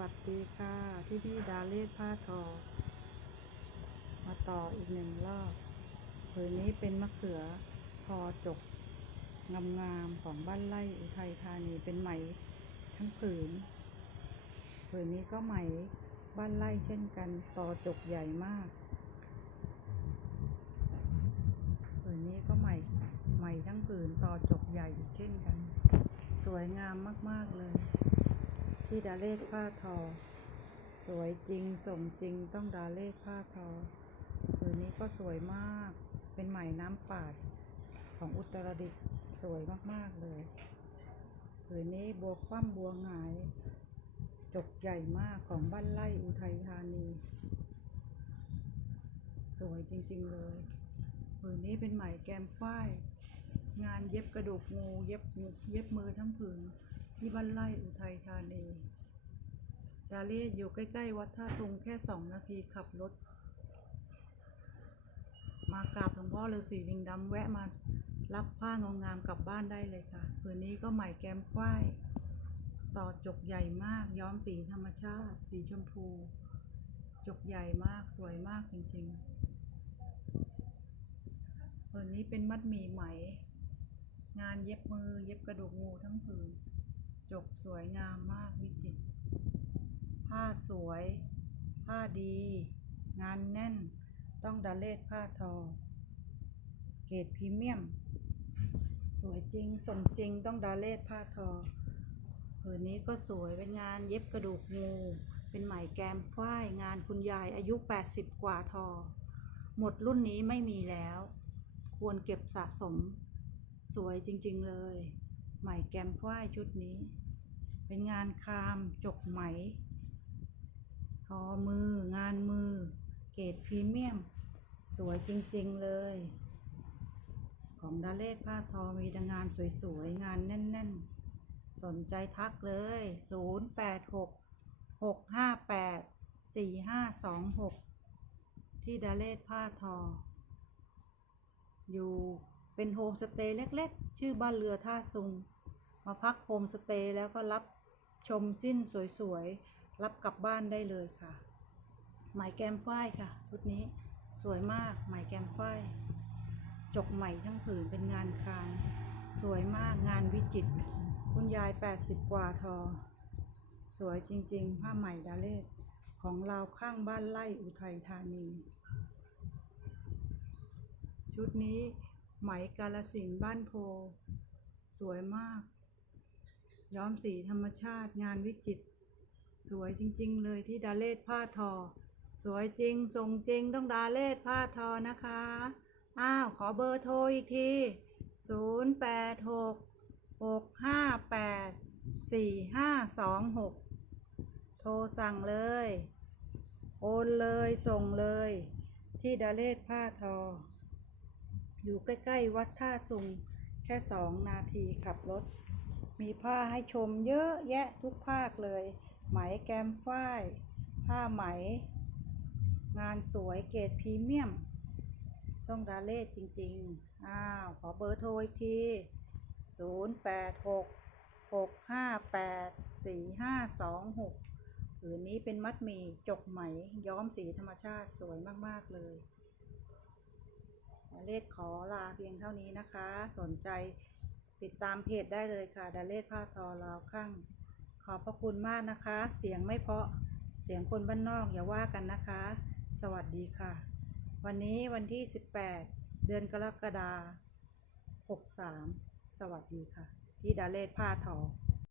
วัสดีค่ะที่นี่ดาเลศผ้าทอ มาต่ออีกหนึ่งรอบผืนนี้เป็นมะเขือทอจกงามๆของบ้านไร่อุทัยธานีเป็นไหมทั้งผืนผืนนี้ก็ไหมบ้านไร่เช่นกันต่อจกใหญ่มากผืนนี้ก็ไหมไหมทั้งผืนต่อจกใหญ่เช่นกัน สวยงามมากๆเลย ที่ดาเลศผ้าทอ สวยจริงสมจริงต้องดาเลศผ้าทอผืนนี้ก็สวยมาก เป็นไหมน้ำปาดของอุตรดิตถ์สวยมากๆเลยผืนนี้บัวคว่ำบัวหงาย จกใหญ่มากของบ้านไร่อุทัยธานี สวยจริงๆเลยผืนนี้เป็นไหมแกมฝ้าย งานเย็บกระดูกงูเย็บเย็บมือทั้งผืน ที่บ้านไร่อุทัยธานีดาเลียอยู่ใกล้ ๆ วัดท่าตุงแค่สองนาทีขับรถ มากราบหลวงพ่อฤาษีลิงดำแวะมารับผ้างองามกลับบ้านได้เลยค่ะผืนนี้ก็ไหมแก้มควายต่อจกใหญ่มากย้อมสีธรรมชาติ สีชมพู จกใหญ่มากสวยมากจริงๆผืนนี้เป็นมัดหมี่ไหม งานเย็บมือเย็บกระดูกงูทั้งผืน จกสวยงามมากวิจิตรผ้าสวย ผ้าดี งานแน่น ต้องดาเลศผ้าทอ เกรดพรีเมียม สวยจริงสมจริงต้องดาเลศผ้าทอผืนนี้ก็สวยเป็นงานเย็บกระดูกงูเป็นไหมแกมฝ้ายงานคุณยายอายุ 80 กว่าทอ หมดรุ่นนี้ไม่มีแล้ว ควรเก็บสะสม สวยจริง ๆ เลย ไหมแกมฝ้ายชุดนี้ เป็นงานคามจกไหมทอมืองานมือ เกรดพรีเมียม สวยจริงๆเลย ของดาเลศผ้าทอมีแต่งานสวยๆ งานแน่นๆ สนใจทักเลย 086 658 4526 ที่ดาเลศผ้าทอ อยู่เป็นโฮมสเตย์เล็กๆ ชื่อบ้านเรือท่าซุง มาพักโฮมสเตย์แล้วก็รับชมสิ้นสวยๆ รับกลับบ้านได้เลยค่ะ ไหมแกมฝ้ายค่ะ ชุดนี้สวยมากไหมแกมฝ้าย จกไหมทั้งผืนเป็นงานคานสวยมากงานวิจิตรคุณยาย 80 กว่าทอ สวยจริงๆ ผ้าไหมดาเลศของเราข้างบ้านไร่อุทัยธานี ชุดนี้ไหมกาลสินบ้านโพ สวยมาก ย้อมสีธรรมชาติงานวิจิตรสวยจริง ๆ เลยที่ดาเลศผ้าทอ สวยจริงทรงจริงต้องดาเลศผ้าทอนะคะ อ้าว ขอเบอร์โทรอีกที 0 8 6 6 5 8 4 5 2 6 โทรสั่งเลย โอนเลยส่งเลย ที่ดาเลศผ้าทอ อยู่ใกล้ ๆ วัดท่าสุงแค่สองนาทีขับรถ มีผ้าให้ชมเยอะแยะทุกภาคเลย ไหมแกมฝ้าย ผ้าไหม งานสวยเกรดพรีเมียม ต้องดาเลศจริงๆ อ้าว ขอเบอร์โทรอีกที 0 8 6 6 5 8 4 5 2 6ผืนนี้เป็นมัดหมี่จกไหม ย้อมสีธรรมชาติสวยมากๆเลยดาเลศขอลาเพียงเท่านี้นะคะ สนใจ ติดตามเพจได้เลยค่ะดาเลศผ้าทอลาวข้างขอบพระคุณมากนะคะ เสียงไม่เพาะเสียงคนบ้านนอกอย่าว่ากันนะคะ สวัสดีค่ะ วันนี้วันที่ 18 เดือนกรกฎาคม63 สวัสดีค่ะ ที่ดาเลศผ้าทอ